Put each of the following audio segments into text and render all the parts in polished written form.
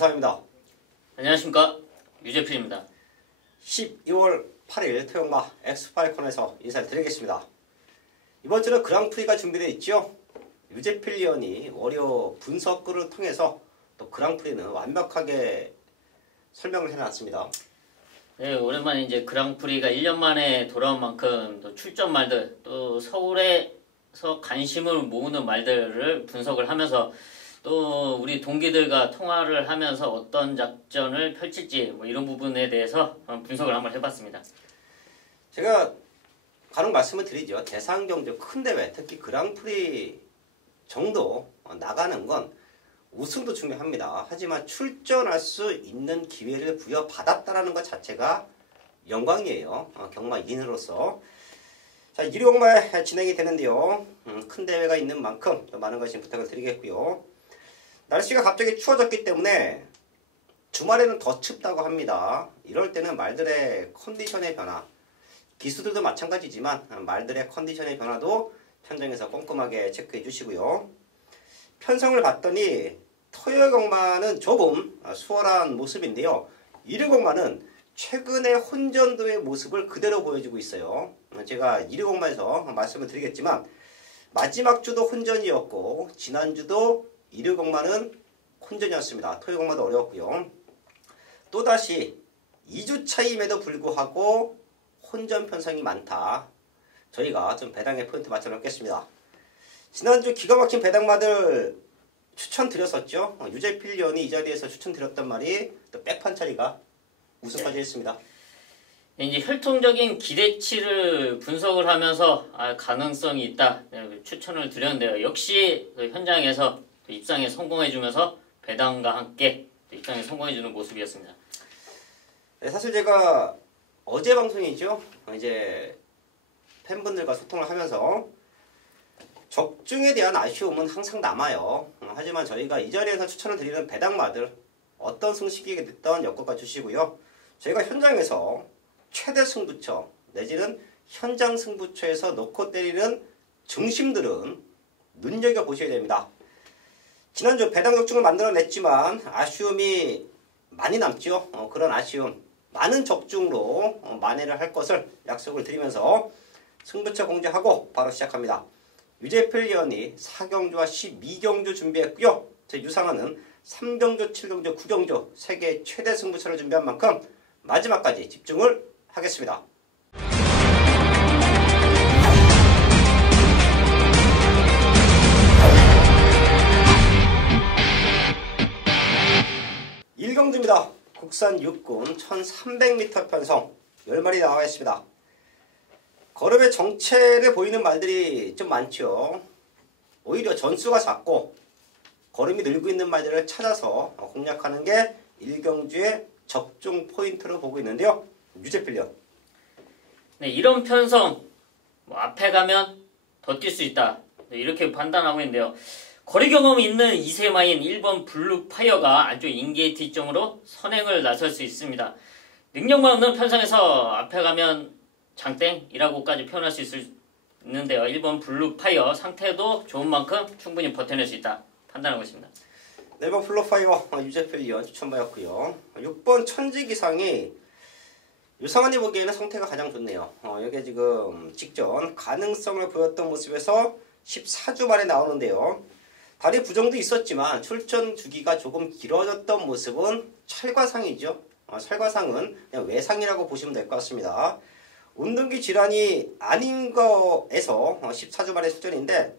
유상입니다. 안녕하십니까, 유재필입니다. 12월 8일 토요일마 엑스파이콘에서 인사를 드리겠습니다. 이번 주는 그랑프리가 준비되어 있죠. 유재필 위원이 월요 분석글을 통해서 또 그랑프리는 완벽하게 설명을 해놨습니다. 네, 오랜만에 이제 그랑프리가 1년 만에 돌아온 만큼 또 출전 말들, 또 서울에서 관심을 모으는 말들을 분석을 하면서 또 우리 동기들과 통화를 하면서 어떤 작전을 펼칠지 뭐 이런 부분에 대해서 분석을 한번 해봤습니다. 제가 간혹 말씀을 드리죠. 대상경주 큰 대회, 특히 그랑프리 정도 나가는 건 우승도 중요합니다. 하지만 출전할 수 있는 기회를 부여받았다는 것 자체가 영광이에요. 경마 2인으로서. 자, 1위 경마에 진행이 되는데요. 큰 대회가 있는 만큼 더 많은 관심 부탁을 드리겠고요. 날씨가 갑자기 추워졌기 때문에 주말에는 더 춥다고 합니다. 이럴 때는 말들의 컨디션의 변화, 기수들도 마찬가지지만 말들의 컨디션의 변화도 편성에서 꼼꼼하게 체크해 주시고요. 편성을 봤더니 토요 경마는 조금 수월한 모습인데요. 일요 경마는 최근의 혼전도의 모습을 그대로 보여주고 있어요. 제가 일요 경마에서 말씀을 드리겠지만 마지막 주도 혼전이었고 지난주도 일요 경마는 혼전이었습니다. 토요 경마도 어려웠고요. 또다시 2주 차임에도 불구하고 혼전 편성이 많다. 저희가 좀 배당의 포인트 맞춰놓겠습니다. 지난주 기가 막힌 배당마들 추천드렸었죠. 유재필 위원이 이 자리에서 추천드렸던 말이 또 백판 처리가 우승까지 했습니다. 이제 혈통적인 기대치를 분석을 하면서 가능성이 있다 추천을 드렸는데요. 역시 현장에서 입상에 성공해주면서 배당과 함께 입상에 성공해주는 모습이었습니다. 네, 사실 제가 어제 방송이죠. 이제 팬분들과 소통을 하면서 적중에 대한 아쉬움은 항상 남아요. 하지만 저희가 이 자리에서 추천을 드리는 배당마들 어떤 승식이 됐던 엮어가 주시고요. 저희가 현장에서 최대 승부처 내지는 현장 승부처에서 놓고 때리는 중심들은 눈여겨보셔야 됩니다. 지난주 배당 적중을 만들어냈지만 아쉬움이 많이 남죠. 그런 아쉬움 많은 적중으로 만회를 할 것을 약속을 드리면서 승부처 공개하고 바로 시작합니다. 유재필 위원이 4경주와 12경주 준비했고요. 제 유상하는 3경주, 7경주, 9경주 세계 최대 승부처를 준비한 만큼 마지막까지 집중을 하겠습니다. 일경주입니다. 국산 육군 1300m 편성 10마리 나와 있습니다. 걸음의 정체를 보이는 말들이 좀 많죠. 오히려 전수가 작고 걸음이 늘고 있는 말들을 찾아서 공략하는 게 일경주의 적중 포인트로 보고 있는데요. 유재필 위원. 네, 이런 편성 앞에 가면 더 뛸 수 있다 이렇게 판단하고 있는데요. 거리 경험이 있는 이세마인 1번 블루파이어가 안쪽 인게이트 이점으로 선행을 나설 수 있습니다. 능력만 없는 편성에서 앞에 가면 장땡이라고까지 표현할 수 있는데요. 1번 블루파이어 상태도 좋은 만큼 충분히 버텨낼 수 있다 판단하고 있습니다. 4번 블루파이어 유재필 위원 추천받았고요. 6번 천지기상이 유상한이 보기에는 상태가 가장 좋네요. 이게 지금 직전 가능성을 보였던 모습에서 14주 만에 나오는데요. 다리 부정도 있었지만 출전 주기가 조금 길어졌던 모습은 찰과상이죠. 찰과상은 그냥 외상이라고 보시면 될 것 같습니다. 운동기 질환이 아닌 거에서 14주 만에 출전인데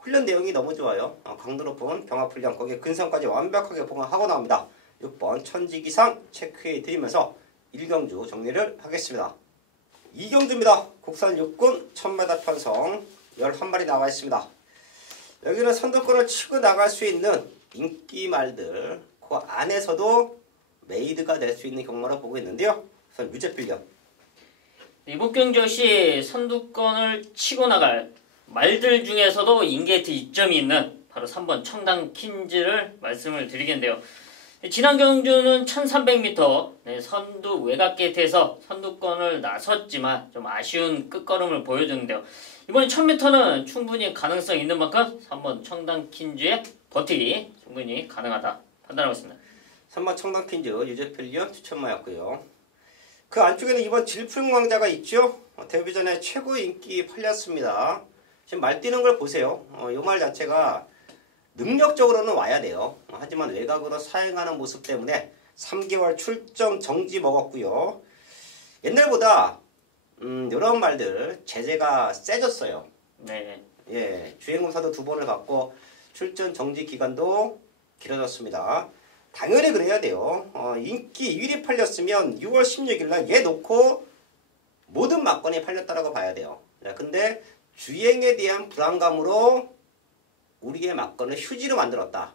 훈련 내용이 너무 좋아요. 강도 높은 경합훈련 거기에 근성까지 완벽하게 보강하고 나옵니다. 6번 천지기상 체크해 드리면서 1경주 정리를 하겠습니다. 2경주입니다. 국산 육군 1000m 편성 11마리 나와 있습니다. 여기는 선두권을 치고 나갈 수 있는 인기말들 그 안에서도 메이드가 될 수 있는 경마로 보고 있는데요. 우선 유재필 위원. 이번 경주 시 선두권을 치고 나갈 말들 중에서도 인게이트 이점이 있는 바로 3번 청당 킨즈를 말씀을 드리겠는데요. 지난 경주는 1300m 선두 외곽 게이트에서 선두권을 나섰지만 좀 아쉬운 끝걸음을 보여줬는데요. 이번 1000m는 충분히 가능성 있는 만큼 3번 청당 킨즈의 버티기 충분히 가능하다 판단하고 있습니다. 3번 청담 퀸즈 유제필리언 추천마였고요. 그 안쪽에는 이번 질풍광자가 있죠. 데뷔전에 최고 인기 팔렸습니다. 지금 말 뛰는 걸 보세요. 이 말 자체가 능력적으로는 와야 돼요. 하지만 외곽으로 사행하는 모습 때문에 3개월 출정 정지 먹었고요. 옛날보다 이런 말들 제재가 세졌어요. 네. 예, 주행검사도 2번을 받고 출전 정지 기간도 길어졌습니다. 당연히 그래야 돼요. 인기 1위 팔렸으면 6월 16일 날 얘 놓고 모든 막건이 팔렸다라고 봐야 돼요. 자, 근데 주행에 대한 불안감으로 우리의 막건을 휴지로 만들었다.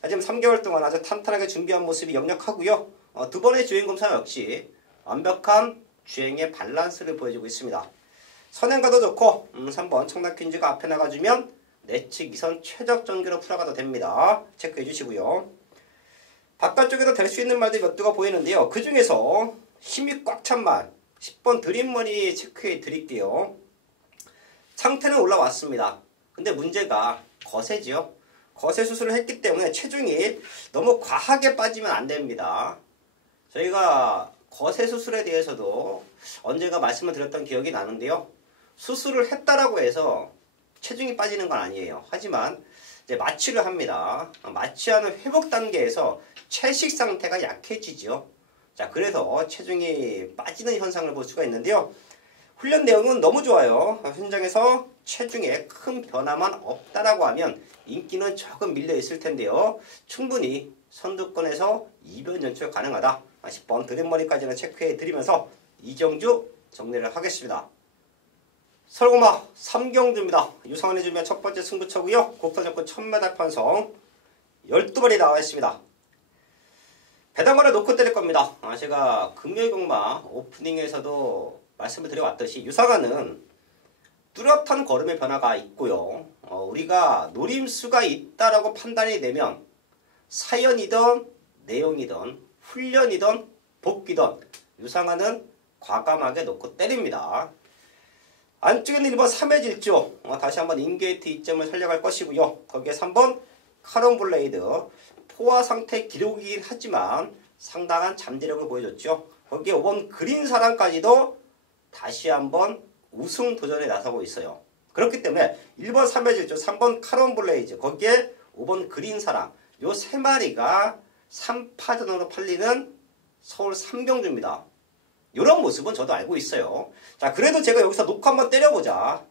자, 지금 3개월 동안 아주 탄탄하게 준비한 모습이 역력하고요. 2번의 주행검사 역시 완벽한 주행의 밸런스를 보여주고 있습니다. 선행가도 좋고 3번 청담 퀸즈가 앞에 나가주면 내측 2선 최적 전개로 풀어가도 됩니다. 체크해 주시고요. 바깥쪽에도 될 수 있는 말들이 몇 두가 보이는데요. 그 중에서 힘이 꽉 찬 말 10번 드림머니 체크해 드릴게요. 상태는 올라왔습니다. 근데 문제가 거세지요. 거세 수술을 했기 때문에 체중이 너무 과하게 빠지면 안 됩니다. 저희가 거세 수술에 대해서도 언젠가 말씀을 드렸던 기억이 나는데요. 수술을 했다라고 해서 체중이 빠지는 건 아니에요. 하지만 이제 마취를 합니다. 마취하는 회복 단계에서 채식 상태가 약해지죠. 자, 그래서 체중이 빠지는 현상을 볼 수가 있는데요. 훈련 내용은 너무 좋아요. 현장에서 체중에 큰 변화만 없다라고 하면 인기는 조금 밀려 있을 텐데요. 충분히 선두권에서 이변 연출 가능하다. 10번 드림머리까지는 체크해 드리면서 이경주 정리를 하겠습니다. 설고마 3경주입니다. 유성원이 준비한 첫 번째 승부처고요. 국토적군 1000m 편성 12발이 나와 있습니다. 배당권을 놓고 때릴 겁니다. 제가 금요일경마 오프닝에서도 말씀을 드려왔듯이 유상아는 뚜렷한 걸음의 변화가 있고요. 우리가 노림수가 있다라고 판단이 되면 사연이든 내용이든 훈련이든 복귀든 유상아는 과감하게 놓고 때립니다. 안쪽에는 1번 3회 질주 다시 한번 인게이트 이점을 살려갈 것이고요. 거기에 3번 카론 블레이드 포화 상태 기록이긴 하지만 상당한 잠재력을 보여줬죠. 거기에 5번 그린 사랑까지도 다시 한번 우승 도전에 나서고 있어요. 그렇기 때문에 1번 3회 질주 3번 카론 블레이즈 거기에 5번 그린 사랑 요 세 마리가 3파전으로 팔리는 서울 3경주입니다. 이런 모습은 저도 알고 있어요. 자, 그래도 제가 여기서 놓고 한번 때려보자.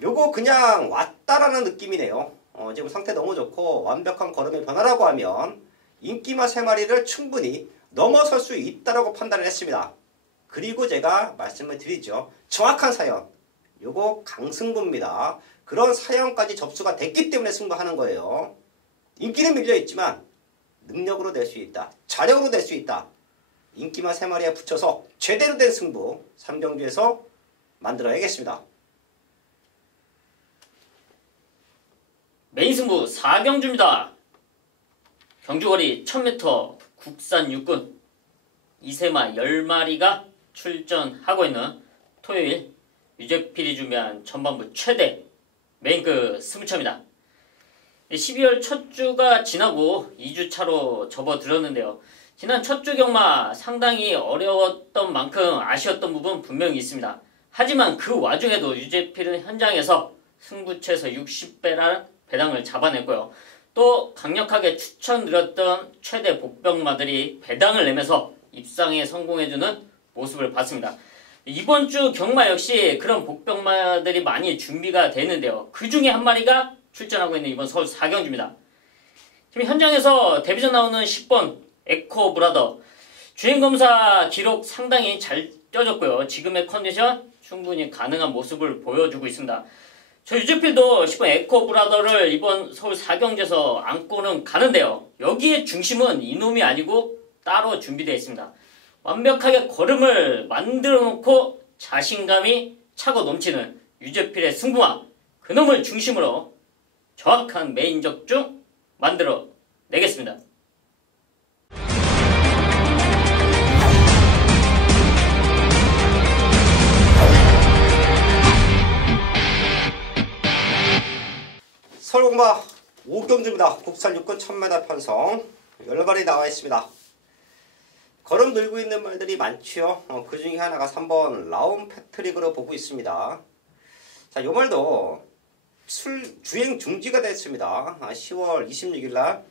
요거 그냥 왔다라는 느낌이네요. 지금 상태 너무 좋고 완벽한 걸음의 변화라고 하면 인기마 3마리를 충분히 넘어설 수 있다라고 판단을 했습니다. 그리고 제가 말씀을 드리죠. 정확한 사연. 요거 강승부입니다. 그런 사연까지 접수가 됐기 때문에 승부하는 거예요. 인기는 밀려있지만 능력으로 낼 수 있다. 자력으로 낼 수 있다. 인기만 3마리에 붙여서 제대로 된 승부 3경주에서 만들어야겠습니다. 메인 승부 4경주입니다. 경주거리 1000m 국산 육군 이세마 10마리가 출전하고 있는 토요일 유재필이 준비한 전반부 최대 메인급 승부처입니다. 12월 첫 주가 지나고 2주 차로 접어들었는데요. 지난 첫 주 경마 상당히 어려웠던 만큼 아쉬웠던 부분 분명히 있습니다. 하지만 그 와중에도 유재필은 현장에서 승부처에서 60배라는 배당을 잡아냈고요. 또 강력하게 추천드렸던 최대 복병마들이 배당을 내면서 입상에 성공해주는 모습을 봤습니다. 이번 주 경마 역시 그런 복병마들이 많이 준비가 되는데요. 그 중에 한 마리가 출전하고 있는 이번 서울 4경주입니다. 지금 현장에서 데뷔전 나오는 10번 에코 브라더 주행검사 기록 상당히 잘 쪄졌고요. 지금의 컨디션 충분히 가능한 모습을 보여주고 있습니다. 저 유재필도 10번 에코 브라더를 이번 서울 4경주에서 안고는 가는데요. 여기에 중심은 이놈이 아니고 따로 준비되어 있습니다. 완벽하게 걸음을 만들어 놓고 자신감이 차고 넘치는 유재필의 승부마 그놈을 중심으로 정확한 메인 적중 만들어 내겠습니다. 서울공마 5경주입니다. 국산 육군 1000m 편성 열발이 나와 있습니다. 걸음 들고 있는 말들이 많지요. 그 중에 하나가 3번 라움 패트릭으로 보고 있습니다. 자, 요 말도 주행 중지가 됐습니다. 10월 26일 날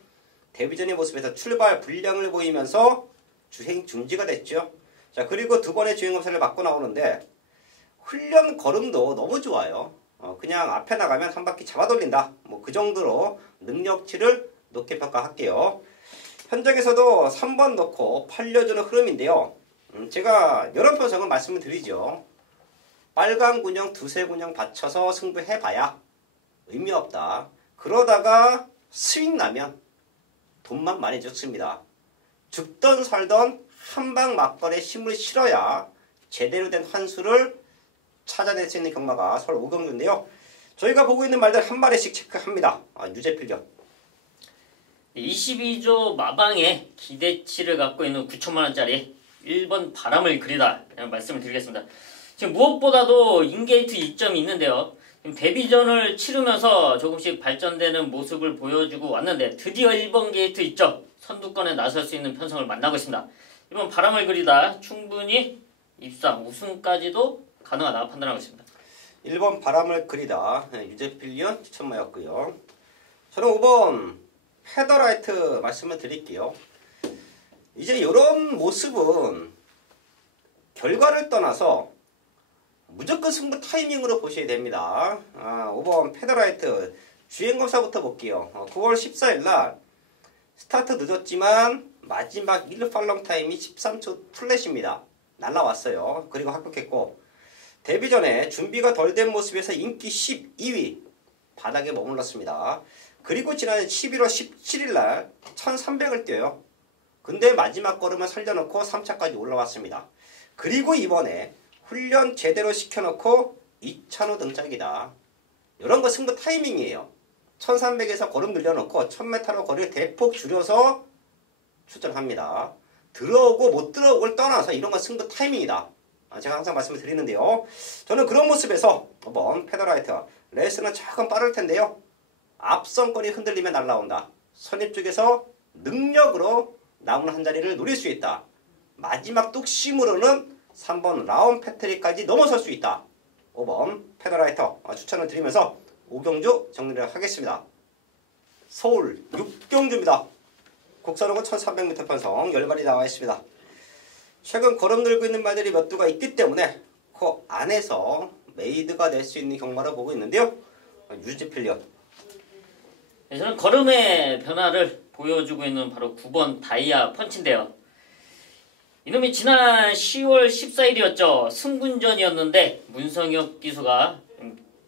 데뷔전의 모습에서 출발 불량을 보이면서 주행 중지가 됐죠. 자, 그리고 두 번의 주행 검사를 받고 나오는데 훈련 걸음도 너무 좋아요. 그냥 앞에 나가면 한 바퀴 잡아 돌린다. 뭐 그 정도로 능력치를 높게 평가할게요. 현장에서도 3번 넣고 팔려주는 흐름인데요. 제가 여러 편성은 말씀을 드리죠. 빨간 군형 두세 군형 받쳐서 승부해봐야 의미 없다. 그러다가 스윙 나면 돈만 많이 죽습니다. 죽던 살던 한방 막걸에 힘을 실어야 제대로 된 환수를 찾아낼 수 있는 경마가 서울 오경주인데요. 저희가 보고 있는 말들 한 마리씩 체크합니다. 유재필경. 22조 마방에 기대치를 갖고 있는 9천만원짜리 1번 바람을 그리다 말씀을 드리겠습니다. 지금 무엇보다도 인게이트 이점이 있는데요. 데뷔전을 치르면서 조금씩 발전되는 모습을 보여주고 왔는데 드디어 1번 게이트 이점 선두권에 나설 수 있는 편성을 만나고 있습니다. 1번 바람을 그리다 충분히 입상 우승까지도 가능하다 판단하고 있습니다. 1번 바람을 그리다 유재필련 추천마였고요. 저는 5번 페더라이트 말씀을 드릴게요. 이제 이런 모습은 결과를 떠나서 무조건 승부 타이밍으로 보셔야 됩니다. 5번 페더라이트 주행검사부터 볼게요. 9월 14일 날 스타트 늦었지만 마지막 1팔롱 타임이 13초 플랫입니다. 날라왔어요. 그리고 합격했고 데뷔 전에 준비가 덜 된 모습에서 인기 12위 바닥에 머물렀습니다. 그리고 지난 11월 17일 날 1300을 뛰어요. 근데 마지막 걸음을 살려놓고 3차까지 올라왔습니다. 그리고 이번에 훈련 제대로 시켜놓고 2차로 등짝이다. 이런 거 승부 타이밍이에요. 1300에서 걸음 늘려놓고 1000m로 거리를 대폭 줄여서 출전합니다. 들어오고 못 들어오고를 떠나서 이런 건 승부 타이밍이다. 제가 항상 말씀을 드리는데요. 저는 그런 모습에서 한번 페더라이트 레이스는 조금 빠를 텐데요. 앞선권이 흔들리면 날라온다. 선입 쪽에서 능력으로 남은 한 자리를 노릴 수 있다. 마지막 뚝심으로는 3번 라운 패트릭까지 넘어설 수 있다. 5번 페더라이터 추천을 드리면서 오경주 정리를 하겠습니다. 서울 육경주입니다. 국산호고 1300m 편성 10마리 나와 있습니다. 최근 걸음 들고 있는 말들이 몇 두가 있기 때문에 그 안에서 메이드가 될 수 있는 경마를 보고 있는데요. 유지필리언. 저는 걸음의 변화를 보여주고 있는 바로 9번 다이아 펀치인데요. 이놈이 지난 10월 14일이었죠. 승분전이었는데 문성혁 기수가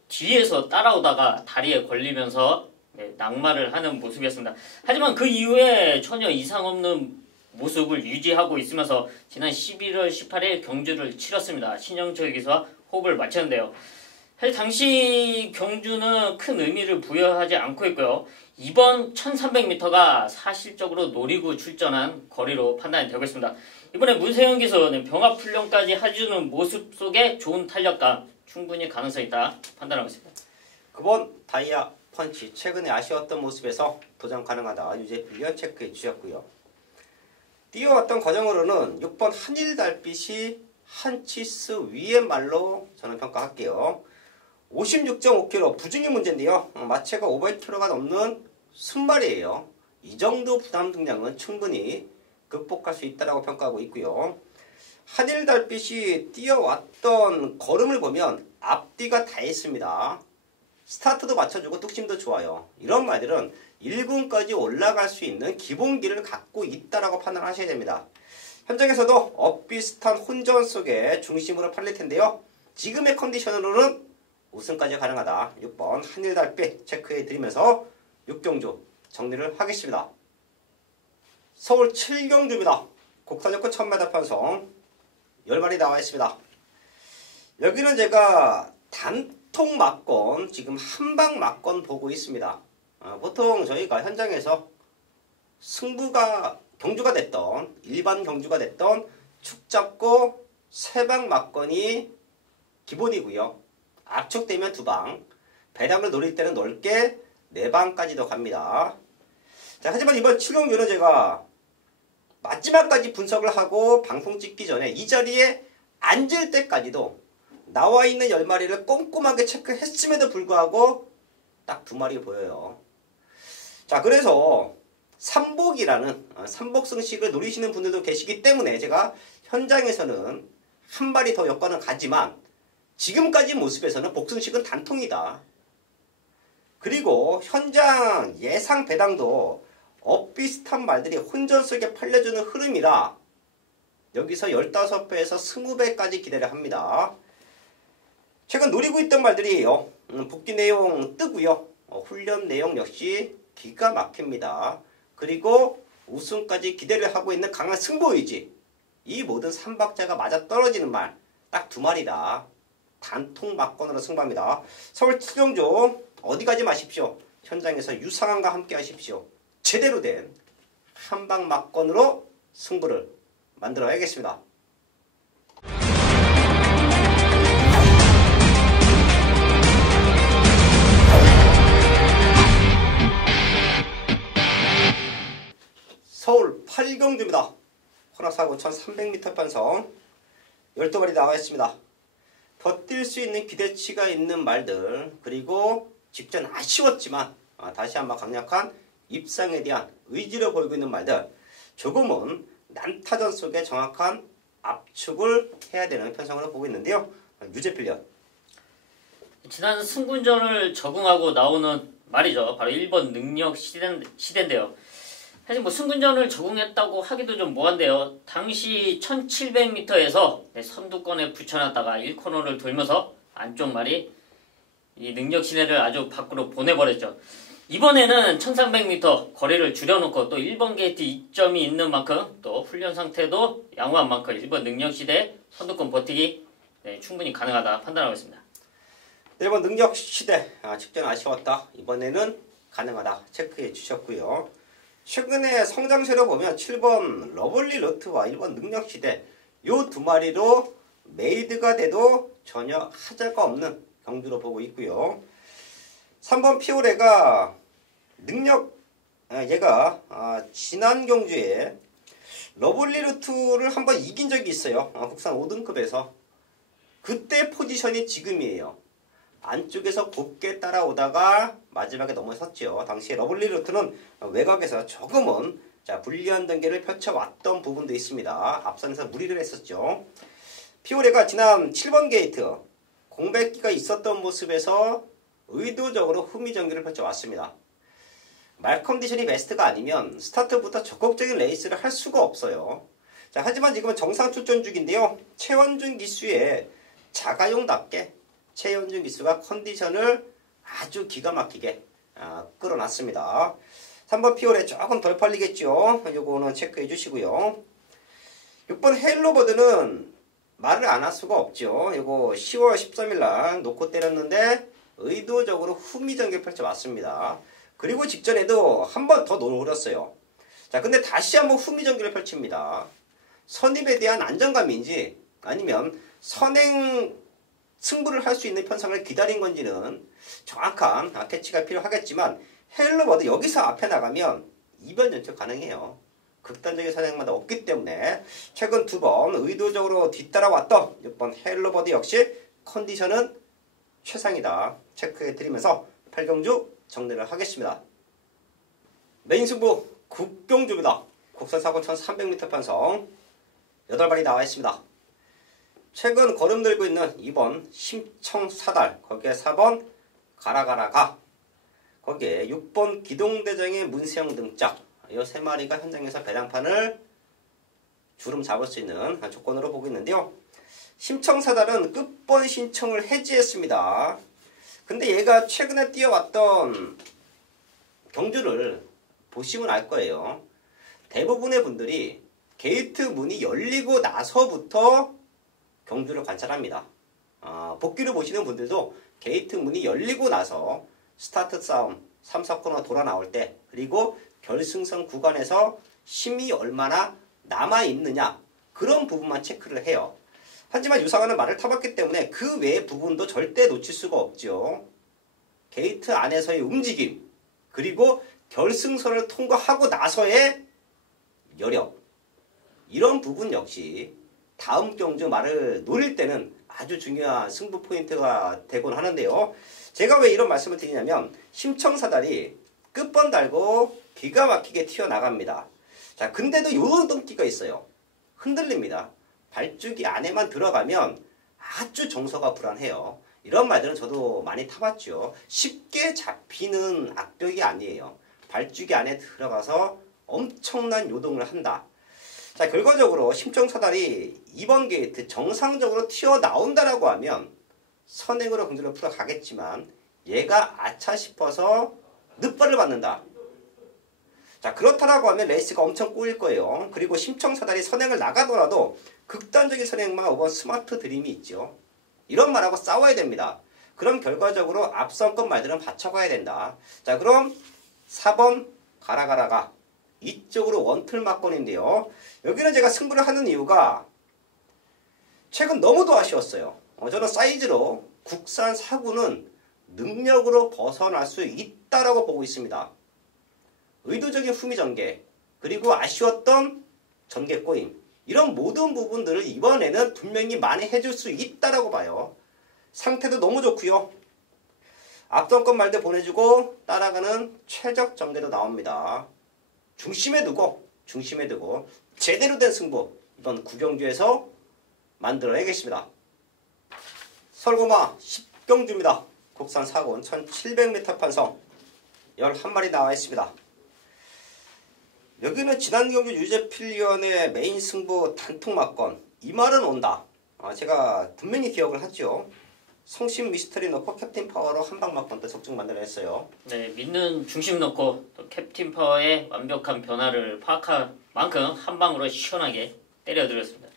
뒤에서 따라오다가 다리에 걸리면서 낙마를 하는 모습이었습니다. 하지만 그 이후에 전혀 이상 없는 모습을 유지하고 있으면서 지난 11월 18일 경주를 치렀습니다. 신영철 기수와 호흡을 맞췄는데요. 사실 당시 경주는 큰 의미를 부여하지 않고 있고요. 이번 1300m가 사실적으로 노리고 출전한 거리로 판단이 되고 있습니다. 이번에 문세영 기수는 병합 훈련까지 해주는 모습 속에 좋은 탄력감 충분히 가능성이 있다 판단하고 있습니다. 9번 다이아 펀치 최근에 아쉬웠던 모습에서 도전 가능하다. 유재필리언 체크해 주셨고요. 뛰어왔던 과정으로는 6번 한일달빛이 한치스 위의 말로 저는 평가할게요. 56.5kg 부중의 문제인데요. 마체가 500kg가 넘는 순발이에요. 이 정도 부담 등량은 충분히 극복할 수 있다고 평가하고 있고요. 한일달빛이 뛰어왔던 걸음을 보면 앞뒤가 다 있습니다. 스타트도 맞춰주고 뚝심도 좋아요. 이런 말들은 1군까지 올라갈 수 있는 기본기를 갖고 있다고 판단하셔야 됩니다. 현장에서도 엇비슷한 혼전 속에 중심으로 팔릴 텐데요. 지금의 컨디션으로는 우승까지 가능하다. 6번 한일달빛 체크해 드리면서 6경주 정리를 하겠습니다. 서울 7경주입니다. 국사적고 1000m 편성 10마리 나와 있습니다. 여기는 제가 단통 막건 지금 한방 막건 보고 있습니다. 보통 저희가 현장에서 승부가 경주가 됐던 일반 경주가 됐던 축 잡고 3방 막건이 기본이고요. 압축되면 2방, 배당을 노릴 때는 넓게 4방까지도 갑니다. 자, 하지만 이번 7경주는 제가 마지막까지 분석을 하고 방송 찍기 전에 이 자리에 앉을 때까지도 나와 있는 10마리를 꼼꼼하게 체크했음에도 불구하고 딱 2마리 보여요. 자, 그래서 삼복이라는 삼복승식을 노리시는 분들도 계시기 때문에 제가 현장에서는 한 마리 더 엮어는 가지만 지금까지 모습에서는 복승식은 단통이다. 그리고 현장 예상 배당도 엇비슷한 말들이 혼전 속에 팔려주는 흐름이라 여기서 15배에서 20배까지 기대를 합니다. 최근 노리고 있던 말들이에요. 복귀 내용 뜨고요. 훈련 내용 역시 기가 막힙니다. 그리고 우승까지 기대를 하고 있는 강한 승부의지. 이 모든 삼박자가 맞아떨어지는 말 딱 2마리다. 단통 막건으로 승부합니다. 서울 7경주 어디 가지 마십시오. 현장에서 유상한과 함께 하십시오. 제대로 된 한방 막건으로 승부를 만들어야겠습니다. 서울 8경주입니다. 호락사고 1300m 편성 12마리 나와 있습니다. 더 뛸 수 있는 기대치가 있는 말들, 그리고 직전 아쉬웠지만 다시 한번 강력한 입상에 대한 의지를 보이고 있는 말들, 조금은 난타전 속에 정확한 압축을 해야 되는 편성으로 보고 있는데요. 유재필련. 지난 승군전을 적응하고 나오는 말이죠. 바로 1번 능력 시대인데요. 사실 뭐 승군전을 적응했다고 하기도 좀 뭐한데요. 당시 1700m에서 선두권에 붙여놨다가 1코너를 돌면서 안쪽 말이 이 능력 시대를 아주 밖으로 보내버렸죠. 이번에는 1300m 거리를 줄여놓고 또 1번 게이트 이점이 있는 만큼 또 훈련 상태도 양호한 만큼 1번 능력 시대 선두권 버티기 충분히 가능하다 판단하고 있습니다. 1번 능력 시대 직전 아쉬웠다. 이번에는 가능하다 체크해 주셨고요. 최근에 성장세로 보면 7번 러블리 로트와 1번 능력시대 이 2마리로 메이드가 돼도 전혀 하자가 없는 경주로 보고 있고요. 3번 피오레가 얘가 지난 경주에 러블리 로트를 한번 이긴 적이 있어요. 국산 5등급에서. 그때 포지션이 지금이에요. 안쪽에서 곱게 따라오다가 마지막에 넘어섰죠. 당시에 러블리 루트는 외곽에서 조금은 불리한 단계를 펼쳐왔던 부분도 있습니다. 앞선에서 무리를 했었죠. 피오레가 지난 7번 게이트 공백기가 있었던 모습에서 의도적으로 후미전기를 펼쳐왔습니다. 말 컨디션이 베스트가 아니면 스타트부터 적극적인 레이스를 할 수가 없어요. 하지만 지금은 정상 출전 중인데요. 최원준 기수의 자가용답게 최원준 기수가 컨디션을 아주 기가 막히게 끌어놨습니다. 3번 피오레 조금 덜 팔리겠죠. 요거는 체크해 주시고요. 6번 헤일로버드는 말을 안 할 수가 없죠. 요거 10월 13일 날 놓고 때렸는데 의도적으로 후미전개 펼쳐왔습니다. 그리고 직전에도 한 번 더 노렸어요. 근데 다시 한번 후미전개를 펼칩니다. 선입에 대한 안정감인지 아니면 선행 승부를 할 수 있는 편성을 기다린 건지는 정확한 캐치가 필요하겠지만 헤일로버드 여기서 앞에 나가면 이변 전투 가능해요. 극단적인 선행마다 없기 때문에 최근 2번 의도적으로 뒤따라왔던 6번 헤일로버드 역시 컨디션은 최상이다 체크해드리면서 8경주 정리를 하겠습니다. 메인 승부 9경주입니다. 국산 사고 1300m 편성 8발이 나와 있습니다. 최근 걸음 들고 있는 2번 심청사달, 거기에 4번 가라가라가, 거기에 6번 기동대장의 문세영 등짝, 이 3마리가 현장에서 배당판을 주름 잡을 수 있는 조건으로 보고 있는데요. 심청사달은 끝번 신청을 해지했습니다. 근데 얘가 최근에 뛰어왔던 경주를 보시면 알 거예요. 대부분의 분들이 게이트 문이 열리고 나서부터 경주를 관찰합니다. 복귀를 보시는 분들도 게이트 문이 열리고 나서 스타트 싸움 3, 4코너 돌아 나올 때, 그리고 결승선 구간에서 힘이 얼마나 남아있느냐, 그런 부분만 체크를 해요. 하지만 유상하는 말을 타봤기 때문에 그 외의 부분도 절대 놓칠 수가 없죠. 게이트 안에서의 움직임, 그리고 결승선을 통과하고 나서의 여력, 이런 부분 역시 다음 경주 말을 노릴 때는 아주 중요한 승부 포인트가 되곤 하는데요. 제가 왜 이런 말씀을 드리냐면 심청사다리 끝번 달고 기가 막히게 튀어나갑니다. 자, 근데도 요런 똥기가 있어요. 흔들립니다. 발주기 안에만 들어가면 아주 정서가 불안해요. 이런 말들은 저도 많이 타봤죠. 쉽게 잡히는 악벽이 아니에요. 발주기 안에 들어가서 엄청난 요동을 한다. 자, 결과적으로 심청사다리 2번 게이트 정상적으로 튀어나온다라고 하면 선행으로 경주를 풀어가겠지만 얘가 아차 싶어서 늦발을 받는다. 자, 그렇다라고 하면 레이스가 엄청 꼬일 거예요. 그리고 심청사다리 선행을 나가더라도 극단적인 선행만 5번 스마트 드림이 있죠. 이런 말하고 싸워야 됩니다. 그럼 결과적으로 앞선권 말들은 받쳐가야 된다. 자, 그럼 4번 가라가라가 이쪽으로 원틀 막건인데요. 여기는 제가 승부를 하는 이유가 최근 너무도 아쉬웠어요. 저는 사이즈로 국산 사구는 능력으로 벗어날 수 있다라고 보고 있습니다. 의도적인 후미 전개, 그리고 아쉬웠던 전개 꼬임, 이런 모든 부분들을 이번에는 분명히 많이 해줄 수 있다라고 봐요. 상태도 너무 좋고요. 앞선권 말대 보내주고 따라가는 최적 전개도 나옵니다. 중심에 두고 제대로 된 승부 이번 구경주에서 만들어내겠습니다. 설고마 10경주입니다. 국산 4군 1700m 판성 11마리 나와 있습니다. 여기는 지난 경주 유재필위원의 메인 승부 단통 막건 이 말은 온다. 제가 분명히 기억을 하죠. 성심 미스터리 넣고 캡틴 파워로 한방 막건 또 적중 만들어냈어요. 네, 믿는 중심 넣고 또 캡틴 파워의 완벽한 변화를 파악한 만큼 한 방으로 시원하게 때려드렸습니다.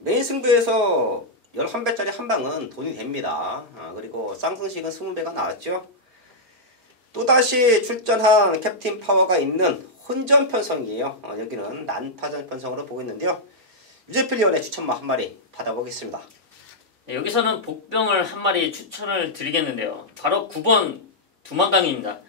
메인 승부에서 11배짜리 한 방은 돈이 됩니다. 그리고 쌍승식은 20배가 나왔죠. 또다시 출전한 캡틴 파워가 있는 혼전 편성이에요. 여기는 난타전 편성으로 보고 있는데요. 유재필위원의 추천마 한 마리 받아보겠습니다. 네, 여기서는 복병을 한 마리 추천을 드리겠는데요. 바로 9번 두만강입니다.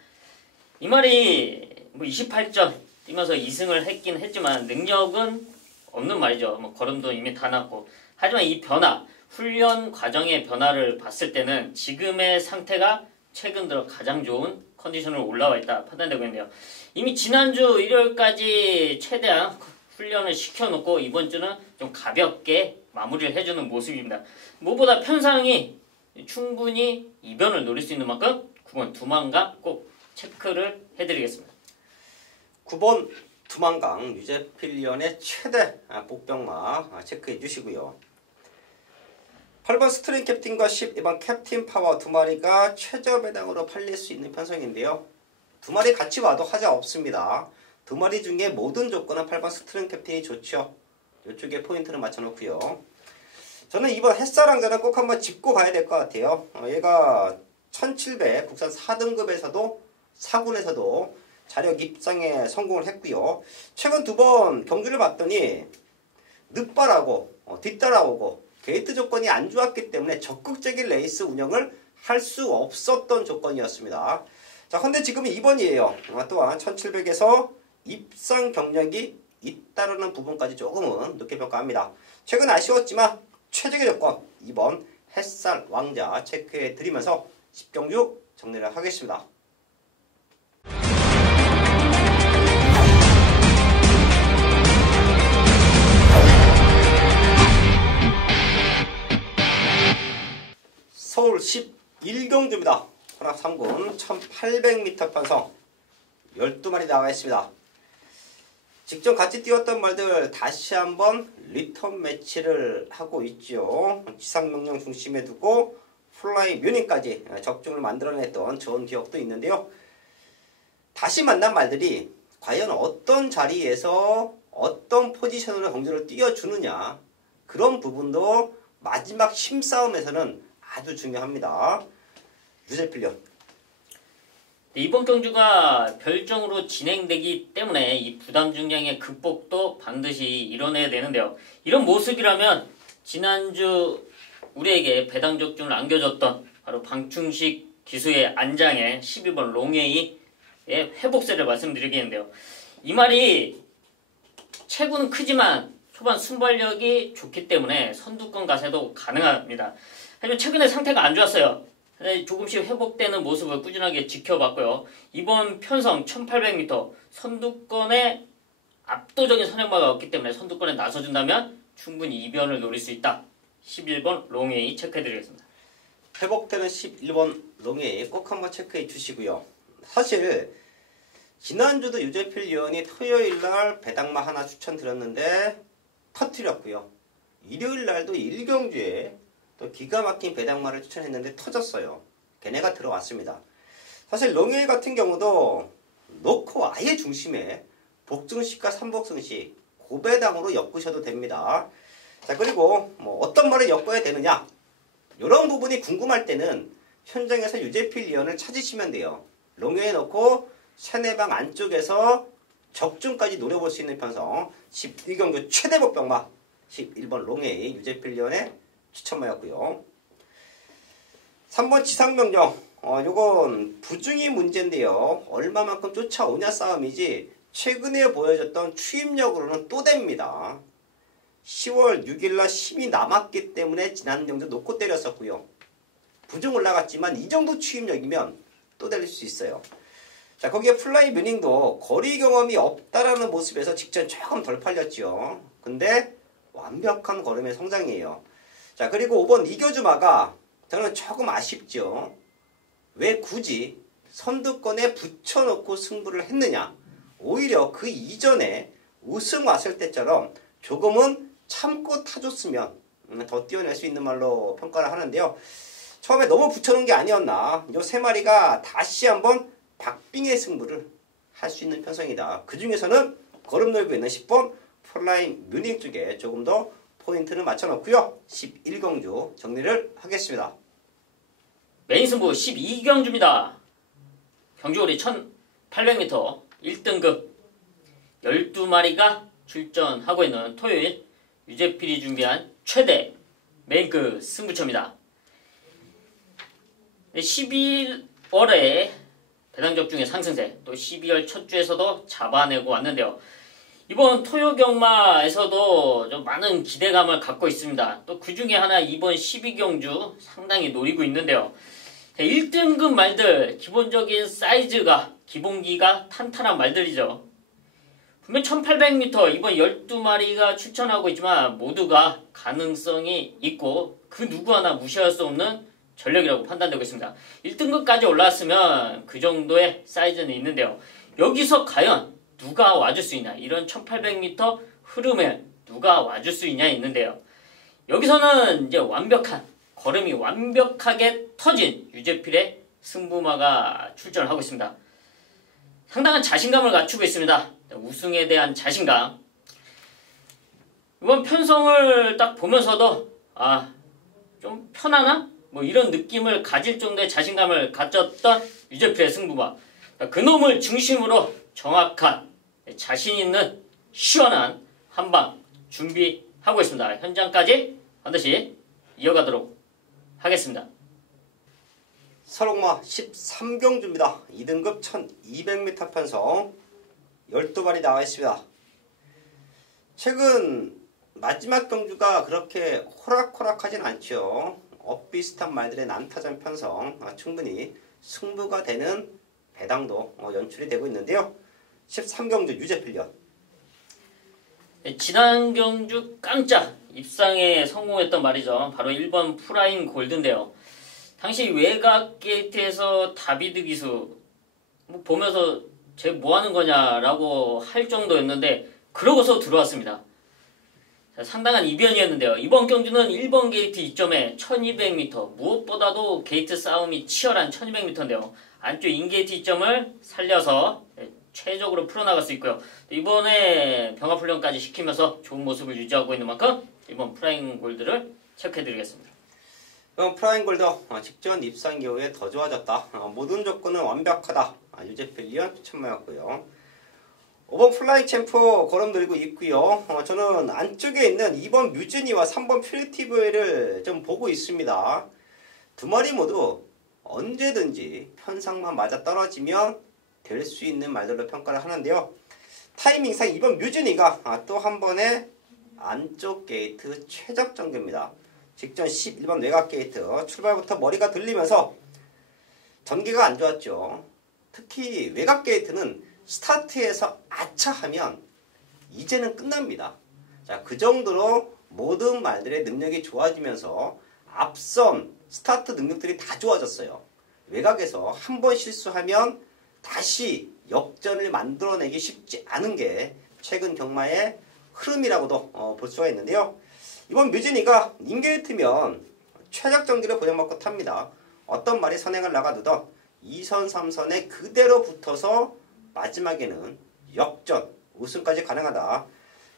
이 말이 28전 뛰면서 2승을 했긴 했지만 능력은 없는 말이죠. 걸음도 이미 다 났고. 하지만 이 변화, 훈련 과정의 변화를 봤을 때는 지금의 상태가 최근 들어 가장 좋은 컨디션으로 올라와 있다 판단되고 있는데요. 이미 지난주 일요일까지 최대한 훈련을 시켜놓고 이번 주는 좀 가볍게 마무리를 해주는 모습입니다. 무엇보다 편상이 충분히 이변을 노릴 수 있는 만큼 9번 두만강 꼭 체크를 해드리겠습니다. 9번 두만강 유재필위원의 최대 복병마 체크해 주시고요. 8번 스트링 캡틴과 12번 캡틴 파워 두 마리가 최저 배당으로 팔릴 수 있는 편성인데요. 두 마리 같이 와도 하자 없습니다. 두 마리 중에 모든 조건은 8번 스트링 캡틴이 좋죠. 이쪽에 포인트를 맞춰놓고요. 저는 이번 햇사랑자는 꼭 한번 짚고 가야 될 것 같아요. 얘가 1700 국산 4등급에서도 4군에서도 자력 입상에 성공을 했고요. 최근 두 번 경주를 봤더니 늦발하고 뒤따라오고 게이트 조건이 안 좋았기 때문에 적극적인 레이스 운영을 할 수 없었던 조건이었습니다. 자, 근데 지금 2번이에요. 또한 1700에서 입상 경력이 있다는 부분까지 조금은 높게 평가합니다. 최근 아쉬웠지만 최적의 조건 2번 햇살 왕자 체크해 드리면서 10경주 정리를 하겠습니다. 서울 11경주입니다. 혼합 3군 1800m 판성 12마리 나와 있습니다. 직전 같이 뛰었던 말들 다시 한번 리턴 매치를 하고 있죠. 지상명령 중심에 두고 플라이 뮤닝까지 적중을 만들어냈던 좋은 기억도 있는데요. 다시 만난 말들이 과연 어떤 자리에서 어떤 포지션으로 경주를 띄워주느냐, 그런 부분도 마지막 힘싸움에서는 아주 중요합니다. 유재필위원. 이번 경주가 별정으로 진행되기 때문에 이 부담 중량의 극복도 반드시 이뤄내야 되는데요. 이런 모습이라면 지난주 우리에게 배당 적중을 안겨줬던 바로 방충식 기수의 안장의 12번 롱웨이 회복세를 말씀드리겠는데요. 이 말이 체구는 크지만 초반 순발력이 좋기 때문에 선두권 가세도 가능합니다. 하지만 최근에 상태가 안 좋았어요. 조금씩 회복되는 모습을 꾸준하게 지켜봤고요. 이번 편성 1800m 선두권에 압도적인 선행마가 없기 때문에 선두권에 나서준다면 충분히 이변을 노릴 수 있다. 11번 롱웨이 체크해드리겠습니다. 회복되는 11번 롱웨이 꼭 한번 체크해 주시고요. 사실 지난주도 유재필 의원이 토요일날 배당마 하나 추천드렸는데 터뜨렸고요. 일요일날도 1경주에 또 기가 막힌 배당마를 추천했는데 터졌어요. 걔네가 들어왔습니다. 사실 롱웨이 같은 경우도 놓고 아예 중심에 복승식과 삼복승식 고배당으로 엮으셔도 됩니다. 자, 그리고 뭐 어떤 말을 엮어야 되느냐, 이런 부분이 궁금할 때는 현장에서 유재필 의원을 찾으시면 돼요. 롱웨이에 넣고 세네방 안쪽에서 적중까지 노려볼 수 있는 편성 11경주 최대 복병마 11번 롱웨이 유재필 의원의 추천마였고요. 3번 지상명령, 요건 부중이 문제인데요. 얼마만큼 쫓아오냐 싸움이지 최근에 보여줬던 추임력으로는 또 됩니다. 10월 6일날 힘이 남았기 때문에 지난 경주 놓고 때렸었고요. 부중 올라갔지만 이 정도 추임력이면 또 달릴 수 있어요. 자, 거기에 플라이 뮤닝도 거리 경험이 없다라는 모습에서 직전 조금 덜 팔렸죠. 근데 완벽한 걸음의 성장이에요. 자, 그리고 5번 이교주마가 저는 조금 아쉽죠. 왜 굳이 선두권에 붙여놓고 승부를 했느냐. 오히려 그 이전에 우승 왔을 때처럼 조금은 참고 타줬으면 더 뛰어낼 수 있는 말로 평가를 하는데요. 처음에 너무 붙여놓은 게 아니었나. 요 세 마리가 다시 한번 박빙의 승부를 할 수 있는 편성이다. 그 중에서는 걸음 놀고 있는 10번 플라잉 뮤닝 쪽에 조금 더 포인트를 맞춰놓고요. 11경주 정리를 하겠습니다. 메인 승부 12경주입니다. 경주거리 1800m 1등급 12마리가 출전하고 있는 토요일 유재필이 준비한 최대 메인급 승부처입니다. 12월에 배당적 중에 상승세, 또 12월 첫 주에서도 잡아내고 왔는데요. 이번 토요 경마에서도 좀 많은 기대감을 갖고 있습니다. 또 그 중에 하나 이번 12경주 상당히 노리고 있는데요. 1등급 말들, 기본적인 사이즈가, 기본기가 탄탄한 말들이죠. 분명 1800m 이번 12마리가 출전하고 있지만 모두가 가능성이 있고 그 누구 하나 무시할 수 없는 전력이라고 판단되고 있습니다. 1등급까지 올라왔으면 그 정도의 사이즈는 있는데요. 여기서 과연 누가 와줄 수 있냐, 이런 1800m 흐름에 누가 와줄 수 있냐 있는데요. 여기서는 이제 완벽한, 걸음이 완벽하게 터진 유재필의 승부마가 출전을 하고 있습니다. 상당한 자신감을 갖추고 있습니다. 우승에 대한 자신감. 이번 편성을 딱 보면서도 좀 편안한 뭐 이런 느낌을 가질 정도의 자신감을 가졌던 유재필의 승부마. 그놈을 중심으로 정확한, 자신 있는 시원한 한방 준비하고 있습니다. 현장까지 반드시 이어가도록 하겠습니다. 설옥마 13경주입니다. 2등급 1200m 편성 12발이 나와 있습니다. 최근 마지막 경주가 그렇게 호락호락하진 않죠. 엇비슷한 말들의 난타전 편성, 충분히 승부가 되는 배당도 연출이 되고 있는데요. 13경주 유재필련. 지난 경주 깜짝 입상에 성공했던 말이죠. 바로 1번 프라임 골드인데요. 당시 외곽 게이트에서 다비드 기수 보면서 쟤 뭐하는 거냐라고 할 정도였는데 그러고서 들어왔습니다. 상당한 이변이었는데요. 이번 경주는 1번 게이트 이점에 1200m, 무엇보다도 게이트 싸움이 치열한 1200m인데요. 안쪽 인게이트 이점을 살려서 최적으로 풀어나갈 수 있고요. 이번에 병합훈련까지 시키면서 좋은 모습을 유지하고 있는 만큼 이번 프라임 골드를 체크해드리겠습니다. 그럼 프라임 골드 직전 입상 이후에 더 좋아졌다. 모든 조건은 완벽하다. 유재필 의원 추천마였고요. 5번 플라잉 챔프 걸음 들고 있고요. 저는 안쪽에 있는 2번 뮤즈니와 3번 퓨리티브를 좀 보고 있습니다. 두 마리 모두 언제든지 편상만 맞아 떨어지면 될 수 있는 말들로 평가를 하는데요. 타이밍상 이번 뮤즈니가 또 한 번의 안쪽 게이트 최적 정규입니다. 직전 11번 외곽 게이트 출발부터 머리가 들리면서 전개가 안 좋았죠. 특히 외곽 게이트는 스타트에서 아차하면 이제는 끝납니다. 자, 그 정도로 모든 말들의 능력이 좋아지면서 앞선 스타트 능력들이 다 좋아졌어요. 외곽에서 한 번 실수하면 다시 역전을 만들어내기 쉽지 않은 게 최근 경마의 흐름이라고도 볼 수가 있는데요. 이번 뮤즈니가 인게이트면 최적 정기를 보장받고 탑니다. 어떤 말이 선행을 나가두던 2선 3선에 그대로 붙어서 마지막에는 역전 우승까지 가능하다.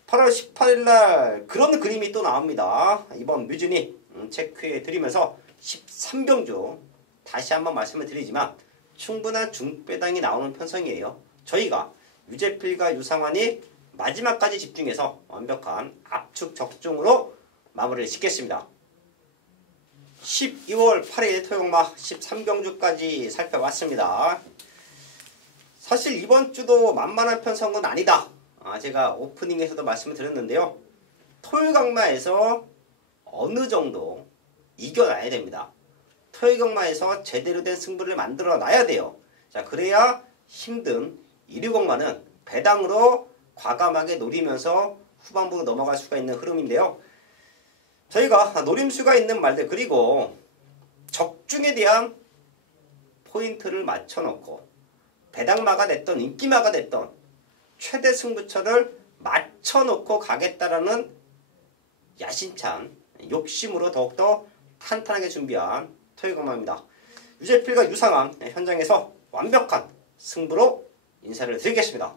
8월 18일날 그런 그림이 또 나옵니다. 이번 뮤즈니 체크해 드리면서 13병주 다시 한번 말씀을 드리지만 충분한 중배당이 나오는 편성이에요. 저희가 유재필과 유상환이 마지막까지 집중해서 완벽한 압축 적중으로 마무리를 짓겠습니다. 12월 8일 토요일마 13경주까지 살펴봤습니다. 사실 이번 주도 만만한 편성은 아니다. 제가 오프닝에서도 말씀을 드렸는데요. 토요일 강마에서 어느 정도 이겨놔야 됩니다. 토요일 강마에서 제대로 된 승부를 만들어 놔야 돼요. 자, 그래야 힘든 1위 강마는 배당으로 과감하게 노리면서 후반부로 넘어갈 수가 있는 흐름인데요. 저희가 노림수가 있는 말들 그리고 적중에 대한 포인트를 맞춰놓고 배당마가 됐던 인기마가 됐던 최대 승부처를 맞춰놓고 가겠다라는 야심찬 욕심으로 더욱더 탄탄하게 준비한 토요일강마입니다. 유재필과 유상환 현장에서 완벽한 승부로 인사를 드리겠습니다.